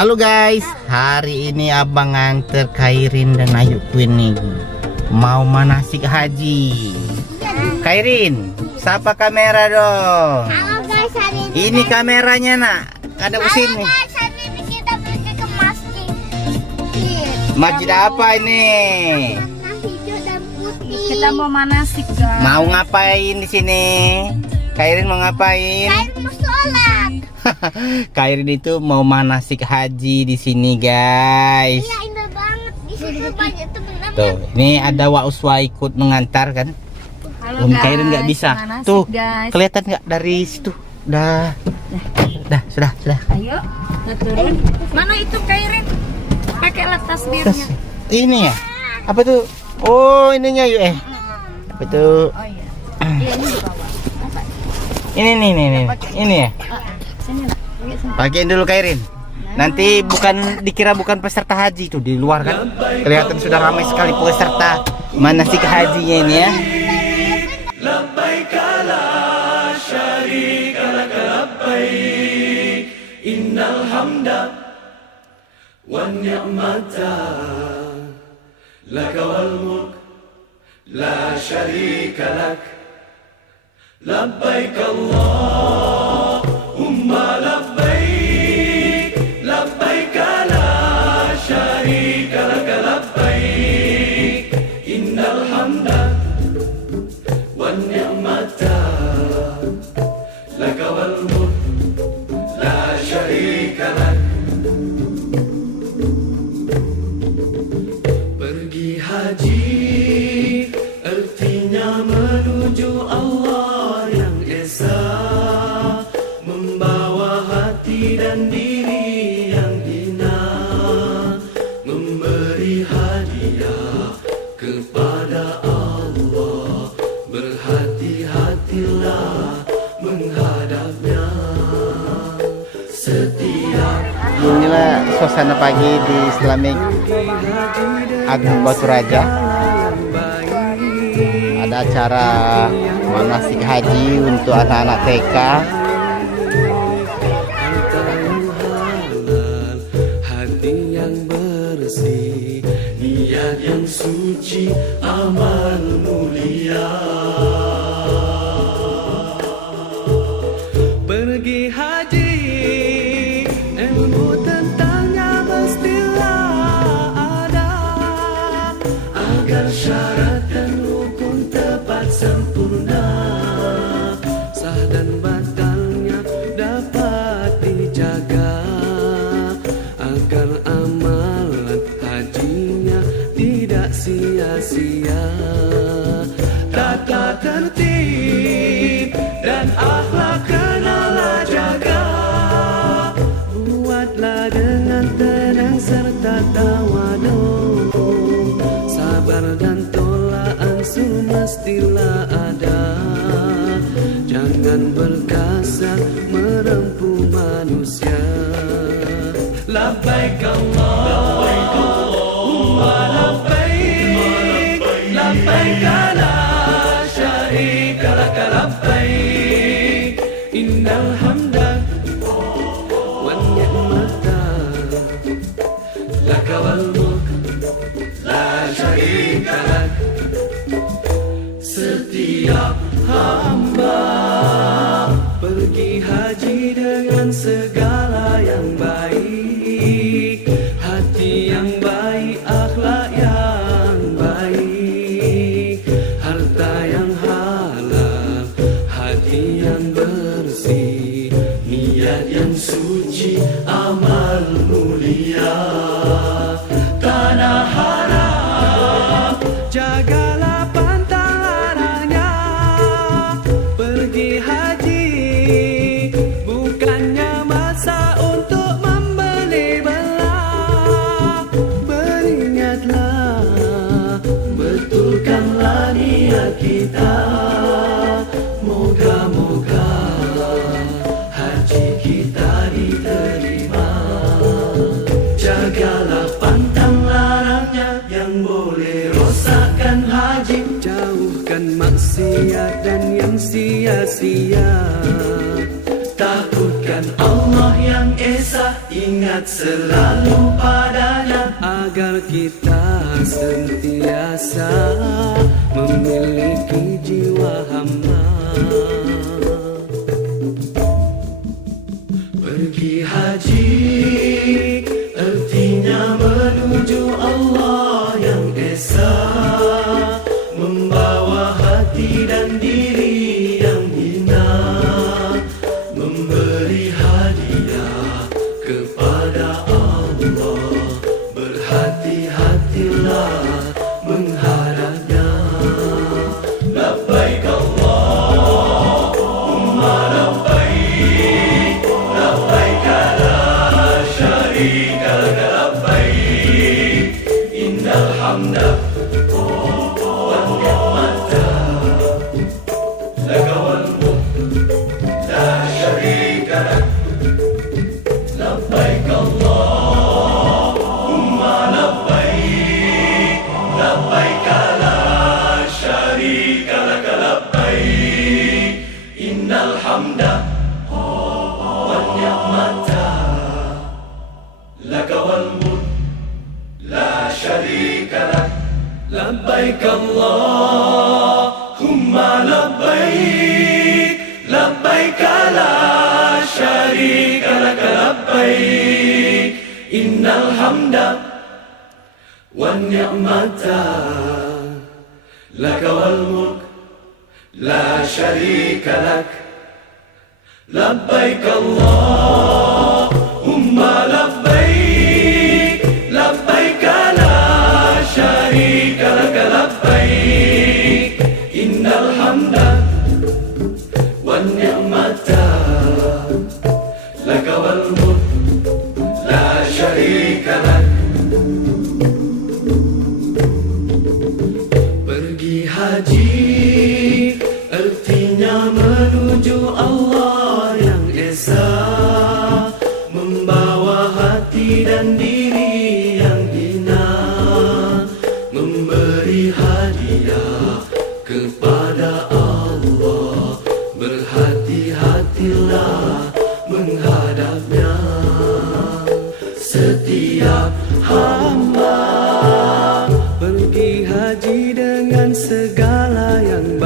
Halo guys, hari ini abang nganter Kairin dan Ayu Queen nih Mau manasik haji Kairin, sapa kamera dong Halo guys, hari ini Ini kameranya nak, ada Halo sini guys, hari ini kita pergi ke masjid. Masjid apa ini? Kita mau manasik guys. Mau ngapain di sini? Kairin mau ngapain? Kain mau sholat. Kairin itu mau manasik haji di sini guys. Iya indah banget. Di situ banyak temen-temen. Tuh, ini ada Wa Uswa ikut mengantar kan? Halo Om guys, Kairin nggak bisa. manasik, Tuh, guys. kelihatan nggak dari situ? Dah, dah, sudah, sudah. Ayo, turun. Mana itu Kairin? Pakai lah Tas. tasbihnya. Ini ya? Apa tuh? Oh, ininya yuk eh. Apa tuh? Oh iya. Iya ini di bawah. Ini nih, nih, nih. Ini ya? Sini lah. Pakai sini. Pakein dulu Kairin. Nanti bukan dikira bukan peserta haji tuh di luar kan. Kelihatan sudah ramai sekali peserta manasik hajinya ini ya. Pergi haji artinya menuju Allah yang esa. Membawa hati dan diri Inilah suasana pagi di Islamic Agung Batu Raja. Ada acara manasik haji untuk anak-anak TK. Yang suci, amal mulia. Syarat dan rukun tepat sempurna. Sah dan batalnya dapat dijaga. Agar amalan hajinya tidak sia-sia. Tata tertib dan akhlak semestilah ada. Jangan berkasar merempuh manusia. Labbaik Allahumma labbaik. Labbaik la syarika lak labbaik pergi haji dengan segala yang baik. Hati yang baik akhlak yang baik. Harta yang halal hati yang bersih. Niat yang suci amal sia-sia Takutkan Allah yang Esa Ingat selalu padanya. Agar kita sentiasa Memiliki jiwa hamba. إن الحمد والنعمة لك والملك لا شريك لك. لبيك اللهم لبيك beri hadiah kepada Allah. Berhati-hatilah menghadapnya Setiap hamba. Pergi haji dengan segala yang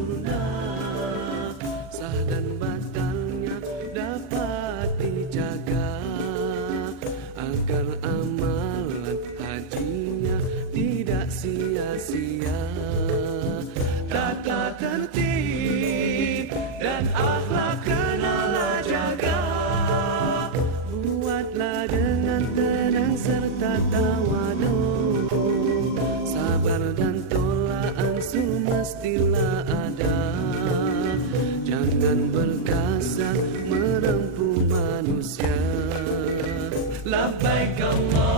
sempurna Sah dan batalnya dapat dijaga. Agar amalan hajinya tidak sia-sia. Tata tertib dan akhlak mestilah ada. Jangan berkasar merempu manusia. Labbaik Allah